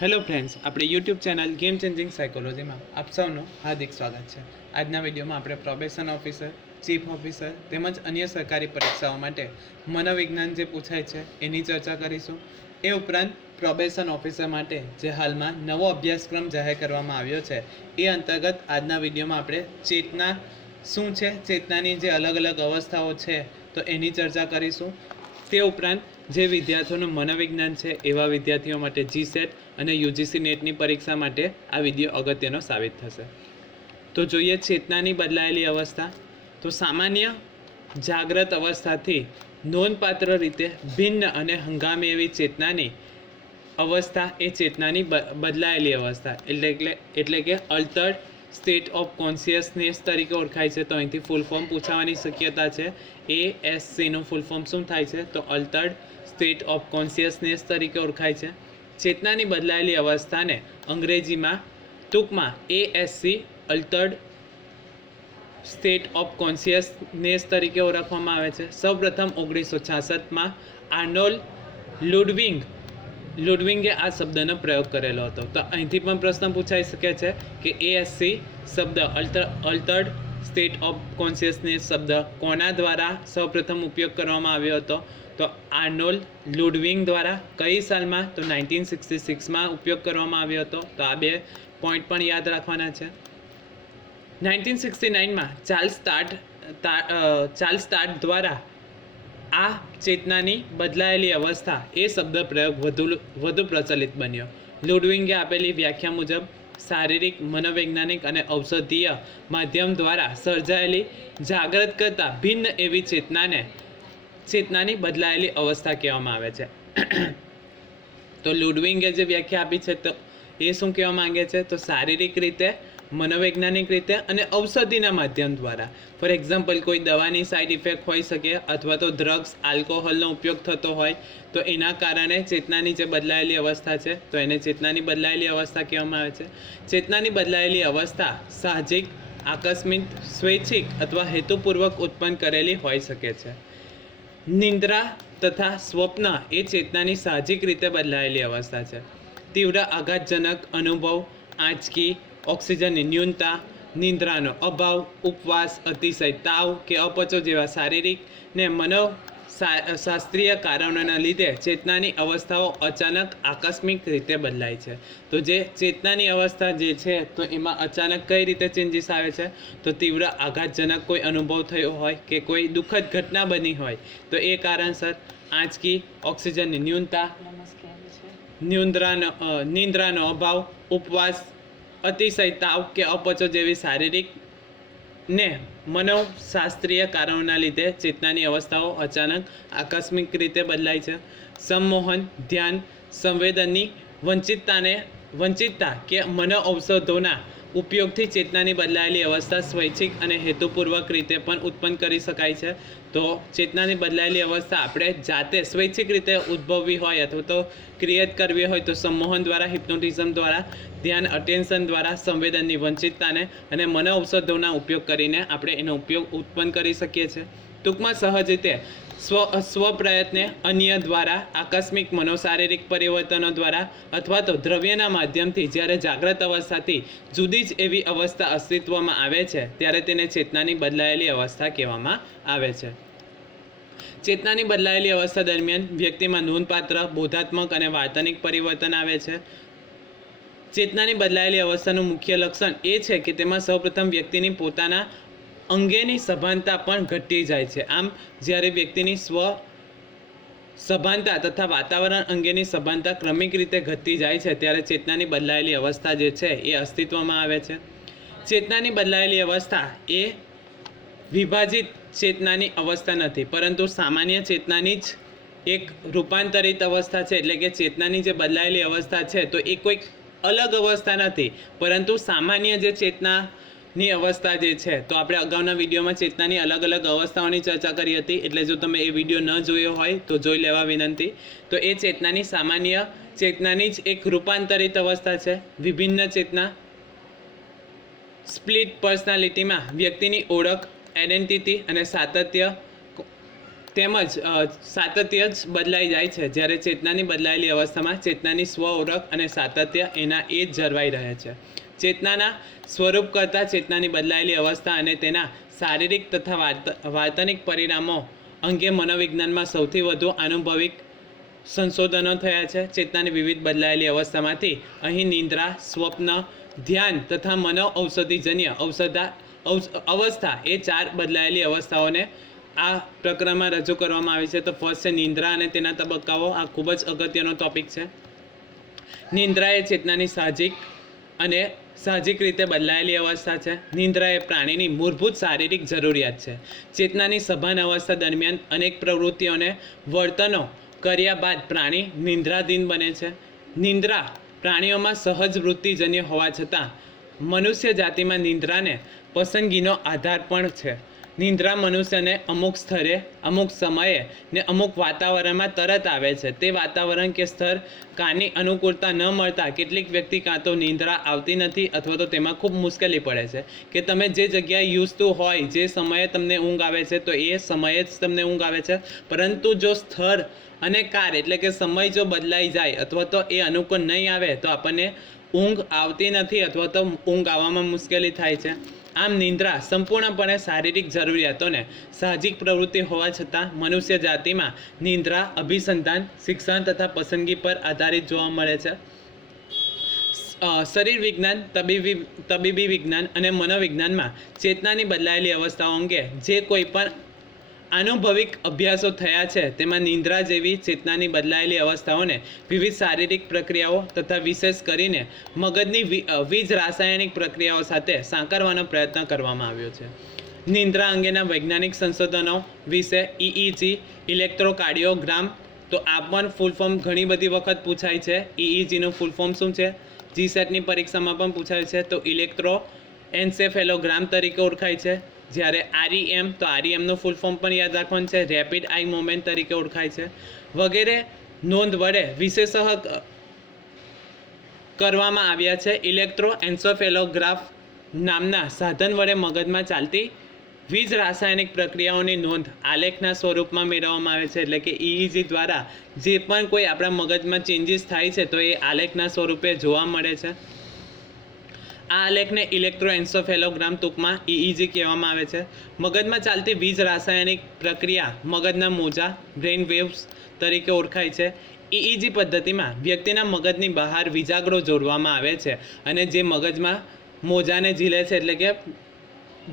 Hello friends આપણે YouTube channel game changing સાયકોલોજીમાં આપ સૌનું હાર્દિક સ્વાગત છે. આજના વિડીયોમાં આપણે પ્રોબેશન ઓફિસર ચીફ ઓફિસર તેમજ અન્ય સરકારી પરીક્ષાઓ માટે મનોવિજ્ઞાન જે પૂછાય છે એની ચર્ચા કરીશું. એ ઉપરાંત પ્રોબેશન ઓફિસર માટે જે હાલમાં નવો અભ્યાસક્રમ જાહેર કરવામાં આવ્યો છે, એ અંતર્ગત આજના વિડીયોમાં આપણે ચેતના શું છે, ચેતનાની જે અલગ અલગ અવસ્થાઓ છે, તો એની ચર્ચા કરીશું. તે ઉપરાંત જે વિદ્યાર્થીઓનું મનોવિજ્ઞાન છે એવા વિદ્યાર્થીઓ માટે જી સેટ અને યુજીસી નેટની પરીક્ષા માટે આ વીડિયો અગત્યનો સાબિત થશે. તો જોઈએ ચેતનાની બદલાયેલી અવસ્થા. તો સામાન્ય જાગ્રત અવસ્થાથી નોંધપાત્ર રીતે ભિન્ન અને હંગામી એવી ચેતનાની અવસ્થા એ ચેતનાની બદલાયેલી અવસ્થા. એટલે એટલે કે અલ્ટર્ડ સ્ટેટ ઓફ કોન્શિયસનેસ તરીકે ઓળખાય છે. તો અહીંથી ફૂલ ફોર્મ પૂછાવાની શક્યતા છે. એ એસ સીનું ફૂલ ફોર્મ શું થાય છે? તો અલ્ટર્ડ સ્ટેટ ઓફ કોન્શિયસનેસ તરીકે ઓળખાય છે. ચેતનાની બદલાયેલી અવસ્થાને અંગ્રેજીમાં ટૂંકમાં A S C altered state of consciousness તરીકે ઓળખવામાં આવે છે. સૌપ્રથમ ઓગણીસો છાસઠમાં આર્નોલ લુડવિંગ, લુડવિંગે આ શબ્દનો પ્રયોગ કરેલો હતો. તો અહીંથી પણ પ્રશ્ન પૂછાઈ શકે છે કે એએસસી શબ્દ alter altered state of consciousness શબ્દ કોના દ્વારા સૌપ્રથમ ઉપયોગ કરવામાં આવ્યો હતો? તો આર્નોલ લુડવિંગ દ્વારા કઈ સાલમાં? તો નાઇન્ટીન સિક્સટી સિક્સમાં ઉપયોગ કરવામાં આવ્યો હતો. તો આ બે પોઈન્ટ પણ યાદ રાખવાના છે. નાઇન્ટીન સિક્સટી નાઇનમાં ચાર્લ્સ સ્ટાર્ટ ચાર્લ્સ સ્ટાર્ટ દ્વારા આ ચેતનાની બદલાયેલી અવસ્થા એ શબ્દ પ્રયોગ વધુ વધુ પ્રચલિત બન્યો. લુડવિંગે આપેલી વ્યાખ્યા મુજબ શારીરિક, મનોવૈજ્ઞાનિક અને ઔષધીય માધ્યમ દ્વારા સર્જાયેલી જાગૃત કરતાં ભિન્ન એવી ચેતનાને, ચેતનાની બદલાયેલી અવસ્થા કહેવામાં આવે છે. તો લુડવિંગે જે વ્યાખ્યા આપી છે, તો એ શું કહેવા માંગે છે? તો શારીરિક રીતે મનોવૈજ્ઞાનિક રીતે અને ઔષધિના માધ્યમ દ્વારા. ફોર એક્ઝામ્પલ કોઈ દવાની સાઈડ ઇફેક્ટ હોઈ શકે અથવા તો ડ્રગ્સ આલ્કોહોલનો ઉપયોગ થતો હોય, તો એના કારણે ચેતનાની જે બદલાયેલી અવસ્થા છે, તો એને ચેતનાની બદલાયેલી અવસ્થા કહેવામાં આવે છે. ચેતનાની બદલાયેલી અવસ્થા સાહજિક, આકસ્મિક, સ્વૈચ્છિક અથવા હેતુપૂર્વક ઉત્પન્ન કરેલી હોઈ શકે છે. નિંદ્રા તથા સ્વપ્ન એ ચેતનાની સાહજિક રીતે બદલાયેલી અવસ્થા છે. તીવ્ર આઘાતજનક અનુભવ, આંચકી ઓક્સિજનની ન્યૂનતા નિંદ્રાનો અભાવ ઉપવાસ અતિશય તાવ કે અપચો જેવા શારીરિક ને મનો શાસ્ત્રીય કારણોના લીધે ચેતનાની અવસ્થાઓ અચાનક આકસ્મિક રીતે બદલાય છે. તો જે ચેતનાની અવસ્થા જે છે તો એમાં અચાનક કઈ રીતે ચેન્જીસ આવે છે? તો તીવ્ર આઘાતજનક કોઈ અનુભવ થયો હોય કે કોઈ દુઃખદ ઘટના બની હોય તો એ કારણસર આંચકી ઓક્સિજનની ન્યૂનતા નિંદ્રાનો નિંદ્રાનો અભાવ ઉપવાસ અતિશય તાવ કે અપચો જેવી શારીરિક ને મનોશાસ્ત્રીય કારણોના લીધે ચેતનાની અવસ્થાઓ અચાનક આકસ્મિક રીતે બદલાય છે. સંમોહન, ધ્યાન, સંવેદનની વંચિતતાને વંચિતતા કે મનો ઔષધોના ઉપયોગથી ચેતનાની બદલાયેલી અવસ્થા સ્વૈચ્છિક અને હેતુપૂર્વક રીતે પણ ઉત્પન્ન કરી શકાય છે. તો ચેતનાની બદલાયેલી અવસ્થા આપણે જાતે સ્વૈચ્છિક રીતે ઉદ્ભવવી હોય અથવા તો ક્રિએટ કરવી હોય તો સંમોહન દ્વારા હિપ્નોટિઝમ દ્વારા, ધ્યાન અટેન્શન દ્વારા, સંવેદનની વંચિતતાને અને મનો ઔષધોના ઉપયોગ કરીને આપણે એનો ઉપયોગ ઉત્પન્ન કરી શકીએ છીએ. ટૂંકમાં સહજ રીતે સ્વ, સ્વપ્રયત્ને અન્ય દ્વારા, આકસ્મિક મનોશારીરિક પરિવર્તનો દ્વારા અથવા તો દ્રવ્યના માધ્યમથી જ્યારે જાગ્રત અવસ્થાથી જુદી જ એવી અવસ્થા અસ્તિત્વમાં આવે છે, ત્યારે તેને ચેતનાની બદલાયેલી અવસ્થા કહેવામાં આવે છે. ચેતનાની બદલાયેલી અવસ્થા દરમિયાન વ્યક્તિમાં નોંધપાત્ર, બોધાત્મક અને વાર્તનિક પરિવર્તન આવે છે. ચેતનાની બદલાયેલી અવસ્થાનું મુખ્ય લક્ષણ એ છે કે તેમાં સૌપ્રથમ વ્યક્તિની પોતાના અંગેની સભાનતા પણ ઘટી જાય છે. આમ, જ્યારે વ્યક્તિની સ્વ સભાનતા તથા વાતાવરણ અંગેની સભાનતા ક્રમિક રીતે ઘટતી જાય છે, ત્યારે ચેતનાની બદલાયેલી અવસ્થા જે છે, એ અસ્તિત્વમાં આવે છે. ચેતનાની બદલાયેલી અવસ્થા એ વિભાજિત ચેતનાની અવસ્થા નથી, પરંતુ સામાન્ય ચેતનાની જ એક રૂપાંતરિત અવસ્થા છે. એટલે કે ચેતનાની જે બદલાયેલી અવસ્થા છે, તો એ કોઈક અલગ અવસ્થા નથી, પરંતુ સામાન્ય જે ચેતનાની અવસ્થા જે છે, તો આપણે અગાઉના વિડીયોમાં ચેતનાની અલગ અલગ અવસ્થાઓની ચર્ચા કરી હતી. એટલે જો તમે એ વીડિયો ન જોયો હોય, તો જોઈ લેવા વિનંતી. તો એ ચેતનાની સામાન્ય, ચેતનાની જ એક રૂપાંતરિત અવસ્થા છે. વિભિન્ન ચેતના. સ્પ્લિટ પર્સનાલિટીમાં વ્યક્તિની ઓળખ આઈડેન્ટિટી અને સાતત્ય તેમજ સાતત્ય જ બદલાઈ જાય છે. જ્યારે ચેતનાની બદલાયેલી અવસ્થામાં ચેતનાની સ્વ ઓળખ અને સાતત્ય એના એ જ જળવાઈ રહે છે. ચેતનાના સ્વરૂપ કરતાં ચેતનાની બદલાયેલી અવસ્થા અને તેના શારીરિક તથા વાર્ત- વાર્તનિક પરિણામો અંગે મનોવિજ્ઞાનમાં સૌથી વધુ આનુભવિક સંશોધનો થયા છે. ચેતનાની વિવિધ બદલાયેલી અવસ્થામાંથી અહીં નિંદ્રા, સ્વપ્ન, ધ્યાન તથા મનો ઔષધિજન્ય ઔષધા અવસ્થા એ ચાર બદલાયેલી અવસ્થાઓને આ પ્રકરણમાં રજૂ કરવામાં આવી છે. તો ફર્સ્ટ છે નિંદ્રા અને તેના તબક્કાઓ. આ ખૂબ જ અગત્યનો ટોપિક છે. નિંદ્રા એ ચેતનાની સાહજિક અને સાહજિક રીતે બદલાયેલી અવસ્થા છે. નિંદ્રા એ પ્રાણીની મૂળભૂત શારીરિક જરૂરિયાત છે. ચેતનાની સભાન અવસ્થા દરમિયાન અનેક પ્રવૃત્તિઓને વર્તનો કર્યા બાદ પ્રાણી નિંદ્રાધીન બને છે. નિંદ્રા પ્રાણીઓમાં સહજ વૃત્તિજન્ય હોવા છતાં મનુષ્ય જાતિમાં નિંદ્રાને પસંદગીનો આધાર પણ છે. નિંદ્રા મનુષ્યને અમુક સ્તરે અમુક સમયે ને અમુક વાતાવરણમાં તરત આવે છે. તે વાતાવરણ કે સ્તર કાની અનુકૂળતા ન મળતા કેટલીક વ્યક્તિ કાં તો નિંદ્રા આવતી નથી અથવા તો તેમાં ખૂબ મુશ્કેલી પડે છે. કે તમે જે જગ્યાએ યુઝ ટુ હોય, જે સમયે તમને ઊંઘ આવે છે, તો એ સમયે જ તમને ઊંઘ આવે છે. પરંતુ જો સ્થળ અને કાર એટલે કે સમય જો બદલાઈ જાય અથવા તો એ અનુકૂળ નહીં આવે, તો આપણને ઊંઘ આવતી નથી અથવા તો ઊંઘ આવવામાં મુશ્કેલી થાય છે. આમ નિંદ્રા સંપૂર્ણપણે શારીરિક જરૂરિયાતોને સાહજિક પ્રવૃત્તિ હોવા છતાં મનુષ્ય જાતિમાં નિંદ્રા, અભિસંધાન, શિક્ષણ તથા પસંદગી પર આધારિત જોવા મળે છે. શરીર વિજ્ઞાન, તબીબી તબીબી વિજ્ઞાન અને મનોવિજ્ઞાનમાં ચેતનાની બદલાયેલી અવસ્થાઓ અંગે જે કોઈ પણ આનુભવિક અભ્યાસો થયા છે. તેમાં નિંદ્રા જેવી ચેતનાની બદલાયેલી અવસ્થાઓને વિવિધ શારીરિક પ્રક્રિયાઓ તથા વિશેષ કરીને મગજની વીજ રાસાયણિક પ્રક્રિયાઓ સાથે સાંકળવાનો પ્રયત્ન કરવામાં આવ્યો છે. નિંદ્રા અંગેના વૈજ્ઞાનિક સંશોધનો વિશે ઇઈજી ઇલેક્ટ્રોકાર્ડિયોગ્રામ, તો આ પણ ફૂલ ફોર્મ ઘણી બધી વખત પૂછાય છે. ઇઈજીનું ફૂલ ફોર્મ શું છે? જીસેટની પરીક્ષામાં પણ પૂછાય છે. તો ઇલેક્ટ્રો એન્સેફેલોગ્રામ તરીકે ઓળખાય છે. જ્યારે આરઈએમ તો આરઈએમનું ફૂલ ફોર્મ પણ યાદ રાખવાનું છે. રેપિડ આઈ મોમેન્ટ તરીકે ઓળખાય છે. વગેરે નોંધ વડે વિશેષ કરવામાં આવ્યા છે. ઇલેક્ટ્રો એન્સોફેલોગ્રાફ નામના સાધન વડે મગજમાં ચાલતી વીજ રાસાયણિક પ્રક્રિયાઓની નોંધ આલેખના સ્વરૂપમાં મેળવવામાં આવે છે. એટલે કે ઇઇજી દ્વારા જે પણ કોઈ આપણા મગજમાં ચેન્જીસ થાય છે, તો એ આલેખના સ્વરૂપે જોવા મળે છે. આ આલેખને ઇલેક્ટ્રોએન્સોફેલોગ્રામ ટૂંકમાં ઇઈજી કહેવામાં આવે છે. મગજમાં ચાલતી વીજ રાસાયણિક પ્રક્રિયા મગજના મોજા, બ્રેઇન વેવ્સ તરીકે ઓળખાય છે. ઇઈજી પદ્ધતિમાં વ્યક્તિના મગજની બહાર વિજાગરો જોડવામાં આવે છે અને જે મગજમાં મોજાને ઝીલે છે એટલે કે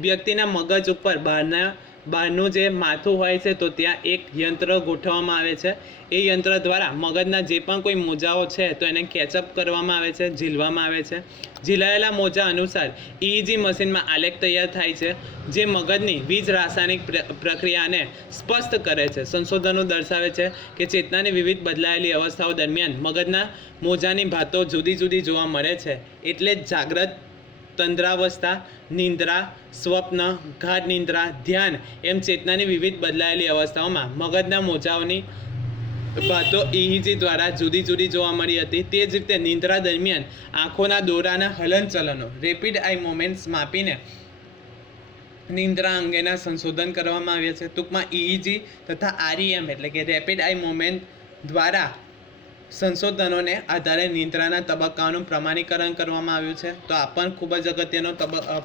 વ્યક્તિના મગજ ઉપર બહારના બહારનું જે માથું હોય છે, તો ત્યાં એક યંત્ર ગોઠવવામાં આવે છે. એ યંત્ર દ્વારા મગજના જે પણ કોઈ મોજાઓ છે, તો એને કેચઅપ કરવામાં આવે છે, ઝીલવામાં આવે છે. ઝીલાયેલા મોજા અનુસાર ઇઈજી મશીનમાં આલેખ તૈયાર થાય છે, જે મગજની વીજ રાસાયણિક પ્ર- પ્રક્રિયાને સ્પષ્ટ કરે છે. સંશોધનો દર્શાવે છે કે ચેતનાની વિવિધ બદલાયેલી અવસ્થાઓ દરમિયાન મગજના મોજાની ભાતો જુદી જુદી જોવા મળે છે, એટલે જાગ્રત તંદ્રાવસ્થા, નિંદ્રા, સ્વપ્ન ગાઢ નિંદ્રા, ધ્યાન એમ ચેતનાની વિવિધ બદલાયેલી અવસ્થાઓમાં મગજના મોજાઓની વાતો ઇઈજી દ્વારા જુદી જુદી જોવા મળી હતી. તે જ રીતે નિંદ્રા દરમિયાન આંખોના દોરાના હલનચલનો રેપિડ આઈ મોમેન્ટ્સ માપીને નિંદ્રા અંગેના સંશોધન કરવામાં આવ્યા છે. ટૂંકમાં ઇઈજી તથા આરઈએમ એટલે કે રેપિડ આઈ મોમેન્ટ દ્વારા સંશોધનોને આધારે નિંદ્રાના તબક્કાઓનું પ્રમાણીકરણ કરવામાં આવ્યું છે. તો આ પણ ખૂબ જ અગત્યનો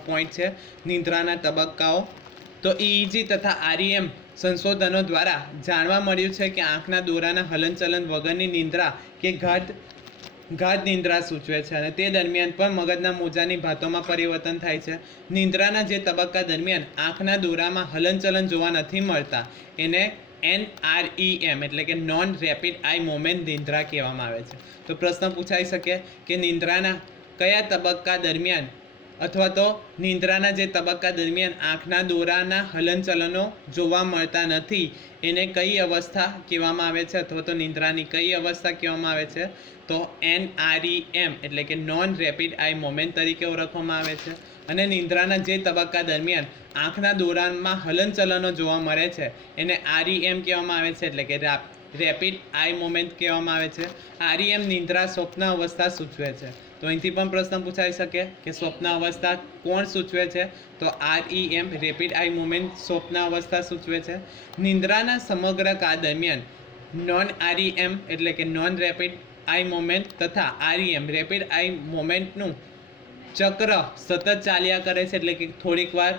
પોઈન્ટ છે, નિંદ્રાના તબક્કાઓ. તો ઇઈજી તથા આરઈએમ સંશોધનો દ્વારા જાણવા મળ્યું છે કે આંખના દોરાના હલનચલન વગરની નિંદ્રા કે ઘાટ ગાઢ નિંદ્રા સૂચવે છે અને તે દરમિયાન પણ મગજના મોજાની ભાતોમાં પરિવર્તન થાય છે. નિંદ્રાના જે તબક્કા દરમિયાન આંખના દોરામાં હલનચલન જોવા નથી મળતા, એને એનઆરઈએમ એટલે કે નોન રેપિડ આઈ મોમેન્ટ નિંદ્રા કહેવામાં આવે છે. તો પ્રશ્ન પૂછાઈ શકે કે નિંદ્રાના કયા તબક્કા દરમિયાન અથવા તો નિંદ્રાના જે તબક્કા દરમિયાન આંખના દોરાના હલનચલનો જોવા મળતા નથી, એને કઈ અવસ્થા કહેવામાં આવે છે અથવા તો નિંદ્રાની કઈ અવસ્થા કહેવામાં આવે છે? તો એનઆરઈએમ એટલે કે નોન રેપિડ આઈ મોમેન્ટ તરીકે ઓળખવામાં આવે છે. અને નિંદ્રાના જે તબક્કા દરમિયાન આંખના દોરાનમાં હલનચલનો જોવા મળે છે. એને આરઈએમ કહેવામાં આવે છે, એટલે કે રેપિડ આઈ મોમેન્ટ કહેવામાં આવે છે. આરઈએમ નિંદ્રા સ્વપ્ન અવસ્થા સૂચવે છે. તો અહીંથી પણ પ્રશ્ન પૂછાઈ શકે કે સ્વપ્ન અવસ્થા કોણ સૂચવે છે? તો આરઈએમ રેપિડ આઈ મુમેન્ટ સ્વપ્ન અવસ્થા સૂચવે છે. નિંદ્રાના સમગ્ર કાળ દરમિયાન નોન આરઈએમ એટલે કે નોન રેપિડ આઈ મોમેન્ટ તથા આરઈએમ રેપિડ આઈ મોમેન્ટનું ચક્ર સતત ચાલ્યા કરે છે એટલે કે થોડીક વાર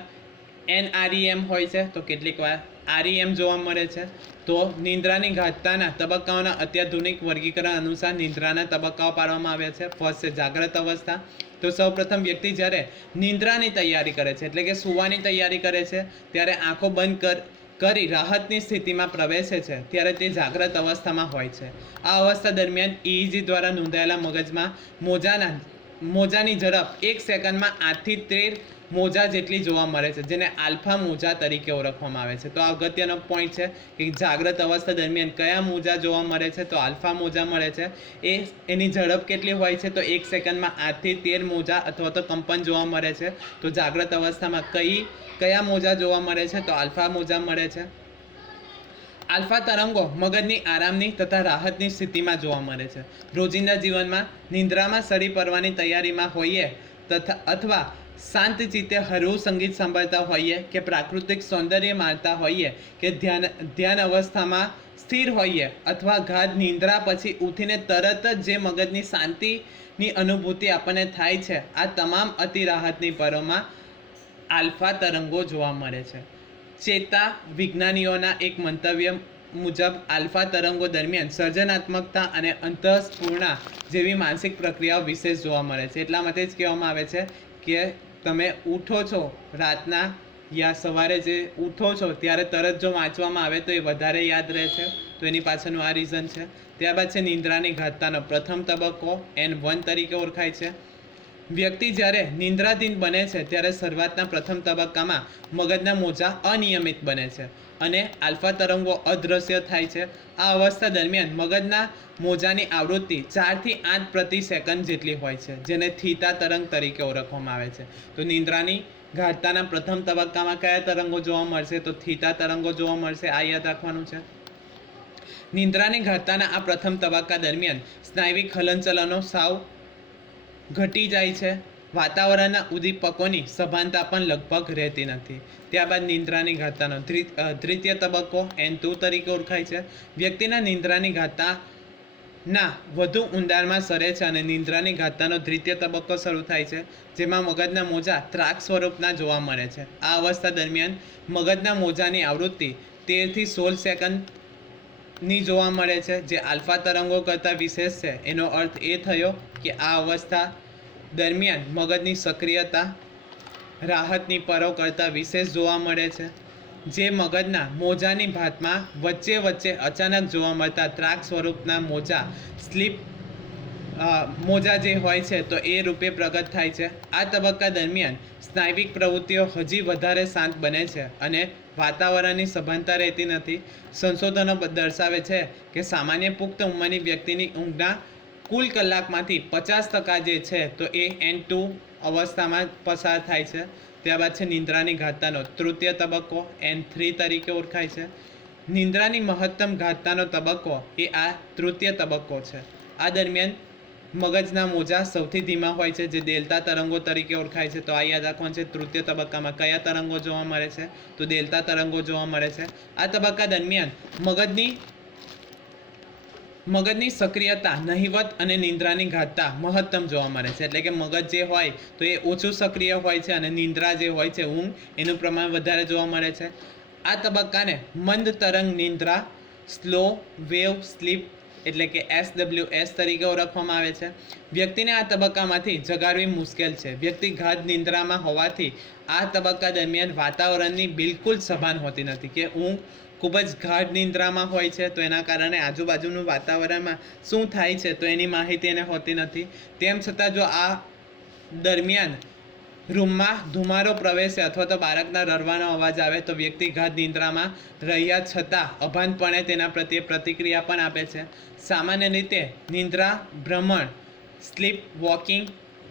એનઆરઈએમ હોય છે, તો કેટલીક વાર આરઈએમ જોવા મળે છે. તો નિંદ્રાની ઘાતતાના તબક્કાઓના અત્યાધુનિક વર્ગીકરણ અનુસાર નિંદ્રાના તબક્કાઓ પાડવામાં આવ્યા છે. ફર્સ્ટ છે જાગ્રત અવસ્થા. તો સૌપ્રથમ વ્યક્તિ જ્યારે નિંદ્રાની તૈયારી કરે છે, એટલે કે સૂવાની તૈયારી કરે છે, ત્યારે આંખો બંધ કર, કરી રાહતની સ્થિતિમાં પ્રવેશે છે, ત્યારે તે જાગ્રત અવસ્થામાં હોય છે. આ અવસ્થા દરમિયાન ઈજી દ્વારા નોંધાયેલા મગજમાં મોજાના મોજાની ઝડપ. એક સેકન્ડમાં આઠથી તેર મોજા જેટલી જોવા મળે છે, જેને આલ્ફા મોજા તરીકે ઓળખવામાં આવે છે. તો આ અગત્યનો પોઈન્ટ છે કે જાગ્રત અવસ્થા દરમિયાન કયા મોજા જોવા મળે છે, તો આલ્ફા મોજા મળે છે. એ, એની ઝડપ કેટલી હોય છે, તો એક સેકન્ડમાં આઠથી તેર મોજા અથવા તો કંપન જોવા મળે છે. તો જાગ્રત અવસ્થામાં કઈ, કયા મોજા જોવા મળે છે, તો આલ્ફા મોજા મળે છે. આલ્ફા તરંગો મગજની આરામની તથા રાહતની સ્થિતિમાં જોવા મળે છે. રોજિંદા જીવનમાં નિંદ્રામાં સડી પડવાની તૈયારીમાં હોઈએ તથા અથવા શાંત ચિત્તે હરવું સંગીત સાંભળતા હોઈએ કે પ્રાકૃતિક સૌંદર્ય માણતા હોઈએ કે ધ્યાન ધ્યાન અવસ્થામાં સ્થિર હોઈએ અથવા ગાઢ નિંદ્રા પછી ઉઠીને તરત જ જે મગજની શાંતિની અનુભૂતિ આપણને થાય છે, આ તમામ અતિ રાહતની પરોમાં આલ્ફા તરંગો જોવા મળે છે. ચેતા વિજ્ઞાનીઓના એક મંતવ્ય મુજબ, આલ્ફા તરંગો દરમિયાન સર્જનાત્મકતા અને અંતઃસ્ફૂર્ણા જેવી માનસિક પ્રક્રિયાઓ વિશેષ જોવા મળે છે. એટલા માટે જ કહેવામાં આવે છે કે તમે ઉઠો છો રાતના યા સવારે જે ઉઠો છો ત્યારે તરત જો વાંચવામાં આવે તો એ વધારે યાદ રહે છે. તો એની પાછળનું આ રીઝન છે. ત્યારબાદ છે નિંદ્રાની ઘાતતાનો પ્રથમ તબક્કો એન વન તરીકે ઓળખાય છે. વ્યક્તિ જ્યારે નિંદ્રાધીન બને છે, ત્યારે શરૂઆતના પ્રથમ તબક્કામાં મગજના મોજા અનિયમિત બને છે અને આલ્ફા તરંગો અદૃશ્ય થાય છે. આ અવસ્થા દરમિયાન મગજના મોજાની આવૃત્તિ ચારથી આઠ પ્રતિ સેકન્ડ જેટલી હોય છે, જેને થીતા તરંગ તરીકે ઓળખવામાં આવે છે. તો નિંદ્રાની ઘાટતાના પ્રથમ તબક્કામાં કયા તરંગો જોવા મળશે? તો થીતા તરંગો જોવા મળશે, આ યાદ રાખવાનું છે. નિંદ્રાની ઘાટતાના આ પ્રથમ તબક્કા દરમિયાન સ્નાયુવિક હલનચલનો સાવ ઘટી જાય છે. વાતાવરણના ઉદ્દીપકોની સભાનતા પણ લગભગ રહેતી નથી. ત્યારબાદ નિંદ્રાની ઘાતાનો તૃતીય તબક્કો એન ટુ તરીકે ઓળખાય છે. વ્યક્તિના નિંદ્રાની ઘાતા ના વધુ ઊંડાણમાં સરે છે અને નિંદ્રાની ઘાતાનો તૃતીય તબક્કો શરૂ થાય છે, જેમાં મગજના મોજા ત્રાક સ્વરૂપના જોવા મળે છે. આ અવસ્થા દરમિયાન મગજના મોજાની આવૃત્તિ તેરથી સોળ સેકન્ડ ની જોવા મળે છે, જે આલ્ફા તરંગો કરતાં વિશેષ છે. એનો અર્થ એ થયો કે આ અવસ્થા દરમિયાન મગજની સક્રિયતા, રાહતની પરો કરતાં વિશેષ જોવા મળે છે, જે મગજના મોજાની ભાતમાં વચ્ચે વચ્ચે અચાનક જોવા મળતા ત્રાક સ્વરૂપના મોજા, સ્લીપ મોજા જે હોય છે, તો એ રૂપે પ્રગટ થાય છે. આ તબક્કા દરમિયાન સ્નાયવિક પ્રવૃત્તિઓ હજી વધારે શાંત બને છે અને વાતાવરણની સભાનતા રહેતી નથી. સંશોધનો દર્શાવે છે કે સામાન્ય પુખ્ત ઉંમરની વ્યક્તિની ઊંઘના કુલ કલાકમાંથી પચાસ ટકા જે છે તો એ એન ટુ અવસ્થામાં પસાર થાય છે. ત્યારબાદ છે નિંદ્રાની ઘાતતાનો તૃતીય તબક્કો એન થ્રી તરીકે ઓળખાય છે. નિંદ્રાની મહત્તમ ઘાતતાનો તબક્કો એ આ તૃતીય તબક્કો છે. આ દરમિયાન મગજના મોજા સૌથી ધીમા હોય છે, જે ડેલ્ટા તરંગો તરીકે ઓળખાય છે. તો આ યાદ રાખવાનું છે, તૃતીય તબક્કામાં કયા તરંગો જોવા મળે છે? તો ડેલ્ટા તરંગો જોવા મળે છે. આ તબક્કા દરમિયાન મગજની મગજની સક્રિયતા, નહિવત અને નિંદ્રાની ઘાતતા મહત્તમ જોવા મળે છે. એટલે કે મગજ જે હોય તો એ ઓછું સક્રિય હોય છે અને નિંદ્રા જે હોય છે, ઊંઘ, એનું પ્રમાણ વધારે જોવા મળે છે. આ તબક્કાને મંદ તરંગ નિંદ્રા, સ્લો વેવ સ્લીપ એટલે કે એસ ડબલ્યુ એસ તરીકે ઓળખવામાં આવે છે. વ્યક્તિને આ તબક્કામાંથી જગાડવી મુશ્કેલ છે. વ્યક્તિ ગાઢ નિંદ્રામાં હોવાથી આ તબક્કા દરમિયાન વાતાવરણની બિલકુલ સભાન હોતી નથી કે ઊંઘ ખૂબ જ ગાઢ નિંદ્રામાં હોય છે તો એના કારણે આજુબાજુનું વાતાવરણમાં શું થાય છે તો એની માહિતી એને હોતી નથી. તેમ છતાં જો આ દરમિયાન રૂમમાં ધુમારો પ્રવેશે અથવા તો બાળકના રડવાનો અવાજ આવે તો વ્યક્તિ નિંદ્રામાં રહ્યા છતાં અભાનપણે તેના પ્રત્યે પ્રતિક્રિયા પણ આપે છે. સામાન્ય રીતે નિંદ્રા, ભ્રમણ, સ્લીપ વોકિંગ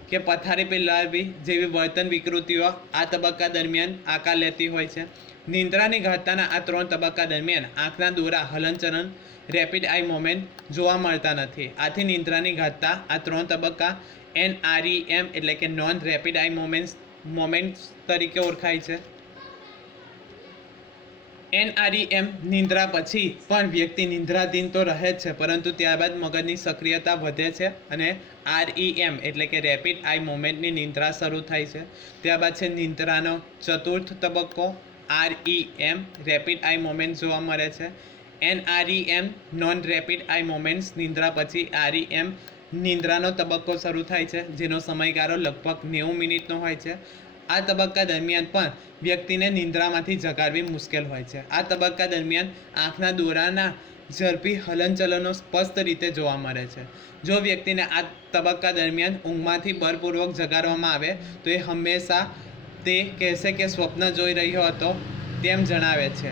કે પથારી પર લાવવી જેવી વર્તન વિકૃતિઓ આ તબક્કા દરમિયાન આકાર લેતી હોય છે. નિંદ્રાની ઘાતના આ ત્રણ તબક્કા દરમિયાન આંખના દોરા, હલનચલન રેપિડ આઈ મોમેન્ટ જોવા મળતા નથી. આથી નિંદ્રાની ઘાતતા આ ત્રણ તબક્કા એનઆરઈએમ એટલે કે non rapid eye movements movements તરીકે ઓળખાય છે. એનઆરઈએમ નિંદ્રા પછી પણ વ્યક્તિ નિંદ્રાધીન તો રહે જ છે, પરંતુ ત્યારબાદ મગજની સક્રિયતા વધે છે અને આરઈએમ એટલે કે રેપિડ આઈ મોમેન્ટની નિંદ્રા શરૂ થાય છે. ત્યારબાદ છે નિંદ્રાનો ચતુર્થ તબક્કો આરઈએમ રેપિડ આઈ મોમેન્ટ જોવા મળે છે. NREM non rapid eye movements નિંદ્રા પછી આરઈએમ નિંદ્રાનો તબક્કો શરૂ થાય છે, જેનો સમયગાળો લગભગ નેવું મિનિટનો હોય છે. આ તબક્કા દરમિયાન પણ વ્યક્તિને નિંદ્રામાંથી જગાડવી મુશ્કેલ હોય છે. આ તબક્કા દરમિયાન આંખના દોરાના ઝડપી હલનચલનો સ્પષ્ટ રીતે જોવા મળે છે. જો વ્યક્તિને આ તબક્કા દરમિયાન ઊંઘમાંથી બળપૂર્વક જગાડવામાં આવે, તો એ હંમેશા તે કહેશે કે સ્વપ્ન જોઈ રહ્યો હતો તેમ જણાવે છે.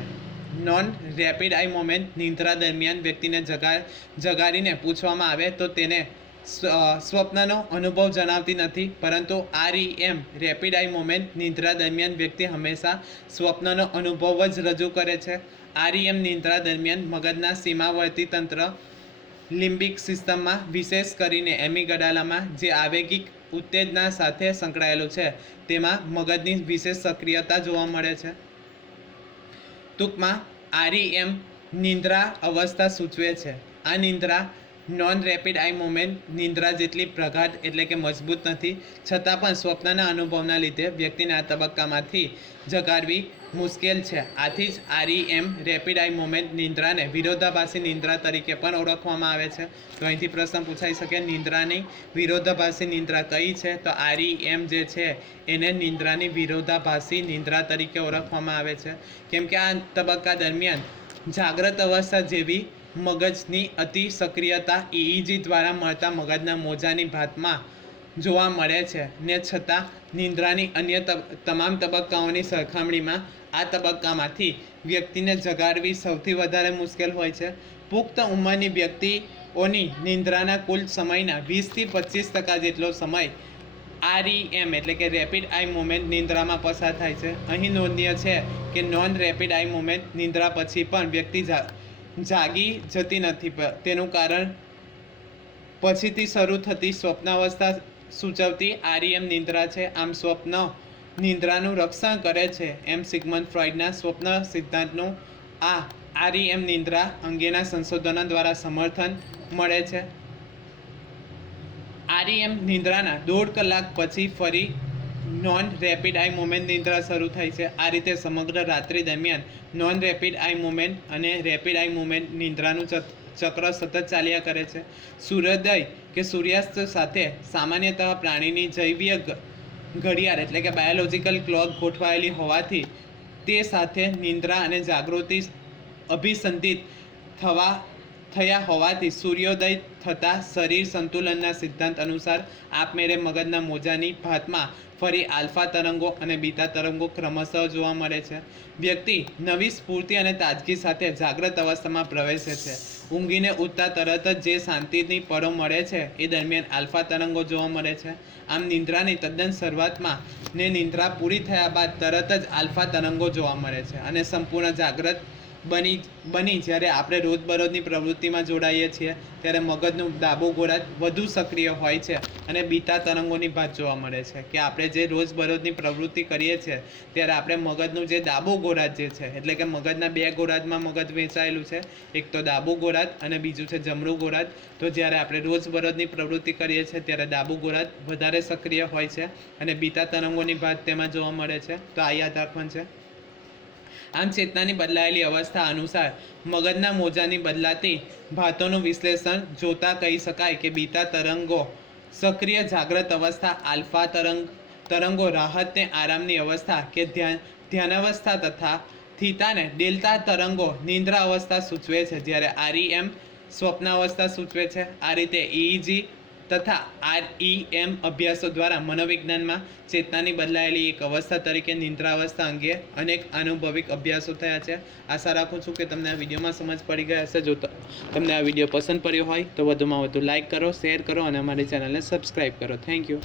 નોન રેપિડ આઈ મોમેન્ટ નિંદ્રા દરમિયાન વ્યક્તિને જગા, જગાડીને પૂછવામાં આવે તો તેને સ્વપ્નનો અનુભવ જણાવતી નથી, પરંતુ આરઈએમ રેપિડ આઈ મોમેન્ટ નિંદ્રા દરમિયાન વ્યક્તિ હંમેશા સ્વપ્નનો અનુભવ જ રજૂ કરે છે. આરઈએમ નિંદ્રા દરમિયાન મગજના સીમાવર્તી તંત્ર લિમ્બિક સિસ્ટમમાં, વિશેષ કરીને એમિગડાલામાં જે આવેગિક ઉત્તેજના સાથે સંકળાયેલું છે, તેમાં મગજની વિશેષ સક્રિયતા જોવા મળે છે. ટૂંકમાં આરઈએમ નિંદ્રા અવસ્થા સૂચવે છે. આ નિંદ્રા નોન રેપિડ આઈ મોમેન્ટ નિંદ્રા જેટલી પ્રગાઢ એટલે કે મજબૂત નથી, છતાં પણ સ્વપ્નના અનુભવના લીધે વ્યક્તિને આ તબક્કામાંથી જગાડવી મુશ્કેલ છે. આથી જ આરઈએમ રેપિડ આઈ મોમેન્ટ નિંદ્રાને વિરોધાભાસી નિંદ્રા તરીકે પણ ઓળખવામાં આવે છે. તો અહીંથી પ્રશ્ન પૂછાઈ શકે, નિંદ્રાની વિરોધાભાસી નિંદ્રા કઈ છે? તો આરઈએમ જે છે, એને નિંદ્રાની વિરોધાભાસી નિંદ્રા તરીકે ઓળખવામાં આવે છે. કેમ કે આ તબક્કા દરમિયાન જાગ્રત અવસ્થા જેવી મગજની અતિ સક્રિયતા ઇઈજી દ્વારા મળતા મગજના મોજાની ભાતમાં જોવા મળે છે. ને છતાં, નિંદ્રાની અન્ય તમામ તબક્કાઓની સરખામણીમાં આ તબક્કામાંથી વ્યક્તિને જગાડવી સૌથી વધારે મુશ્કેલ હોય છે. પુખ્ત ઉંમરની વ્યક્તિઓની નિંદ્રાના કુલ સમયના વીસથી પચીસ ટકા જેટલો સમય આરઈએમ એટલે કે રેપિડ આઈ મુવમેન્ટ નિંદ્રામાં પસાર થાય છે. અહીં નોંધનીય છે કે નોન રેપિડ આઈ મુવમેન્ટ નિંદ્રા પછી પણ વ્યક્તિ જા- જાગી જતી નથી. તેનું કારણ પછીથી શરૂ થતી સ્વપ્નાવસ્થા સૂચવતી આરઈએમ નિંદ્રા છે. આમ સ્વપ્ન નિંદ્રાનું રક્ષણ કરે છે. એમ સિગમન ફ્રોઇડના સ્વપ્ન સિદ્ધાંતનું આ આરઈએમ નિંદ્રા અંગેના સંશોધનો દ્વારા સમર્થન મળે છે. આરઈએમ નિંદ્રાના દોઢ કલાક પછી ફરી નોન રેપિડ આઈ મુવમેન્ટ નિંદ્રા શરૂ થઈ છે. આ રીતે સમગ્ર રાત્રિ દરમિયાન નોન રેપિડ આઈ મુવમેન્ટ અને રેપિડ આઈ મુવમેન્ટ નિંદ્રાનું ચક- ચક્ર સતત ચાલ્યા કરે છે. સૂર્યોદય કે સૂર્યાસ્ત સાથે સામાન્યતઃ પ્રાણીની જૈવીય ઘડિયાળ એટલે કે બાયોલોજિકલ ક્લોક ગોઠવાયેલી હોવાથી તે સાથે નિંદ્રા અને જાગૃતિ અભિસંધિત થવા થયા હોવાથી સૂર્યોદય થતાં શરીર સંતુલનના સિદ્ધાંત અનુસાર આપમેળે મગજના મોજાની ભાતમાં ફરી આલ્ફા તરંગો અને બીટા તરંગો ક્રમશઃ જોવા મળે છે. વ્યક્તિ નવી સ્ફૂર્તિ અને તાજગી સાથે જાગ્રત અવસ્થામાં પ્રવેશે છે. ઊંઘીને ઉઠતા તરત જ જે શાંતિની પળો મળે છે એ દરમિયાન આલ્ફા તરંગો જોવા મળે છે. આમ નિંદ્રાની તદ્દન શરૂઆતમાં ને નિંદ્રા પૂરી થયા બાદ તરત જ આલ્ફા તરંગો જોવા મળે છે અને સંપૂર્ણ જાગ્રત બની બની જ્યારે આપણે રોજબરોજની પ્રવૃત્તિમાં જોડાઈએ છીએ, ત્યારે મગજનું ડાબો ગોળા વધુ સક્રિય હોય છે અને બીટા તરંગોની ભાત જોવા મળે છે કે આપણે જે રોજબરોજની પ્રવૃત્તિ કરીએ છીએ, ત્યારે આપણે મગજનું જે ડાબો ગોળાજ જે છે, એટલે કે મગજના બે ગોળાજમાં મગજ વેચાયેલું છે, એક તો ડાબું ગોળાર્ધ અને બીજું છે જમણું ગોળાર્ધ તો જ્યારે આપણે રોજબરોજની પ્રવૃત્તિ કરીએ છીએ, ત્યારે ડાબુ ગોળાર્ધ વધારે સક્રિય હોય છે અને બીટા તરંગોની ભાત તેમાં જોવા મળે છે. તો આ યાદ રાખવાનું છે. આમ ચેતનાની બદલાયેલી અવસ્થા અનુસાર મગજના મોજાની બદલાતી ભાતોનું વિશ્લેષણ જોતા કહી શકાય કે બીટા તરંગો. સક્રિય જાગ્રત અવસ્થા આલ્ફા તરંગ. તરંગો રાહતને આરામની અવસ્થા કે ધ્યાન, ધ્યાનાવસ્થા તથા થીતાને ડેલ્ટા તરંગો નિંદ્રા અવસ્થા સૂચવે છે. જ્યારે આરઈએમ સ્વપ્નાવસ્થા સૂચવે છે. આ રીતે ઇઈજી તથા આરઈએમ અભ્યાસો દ્વારા મનોવિજ્ઞાનમાં ચેતનાની બદલાયેલી એક અવસ્થા તરીકે નિંદ્રાવસ્થા અંગે અનેક આનુભવિક અભ્યાસો થયા છે. આશા રાખું છું કે તમને આ વિડીયોમાં સમજ પડી ગયા હશે. જો તમને આ વીડિયો પસંદ પડ્યો હોય તો વધુમાં વધુ લાઇક કરો, શેર કરો અને અમારી ચેનલને સબસ્ક્રાઈબ કરો. Thank you.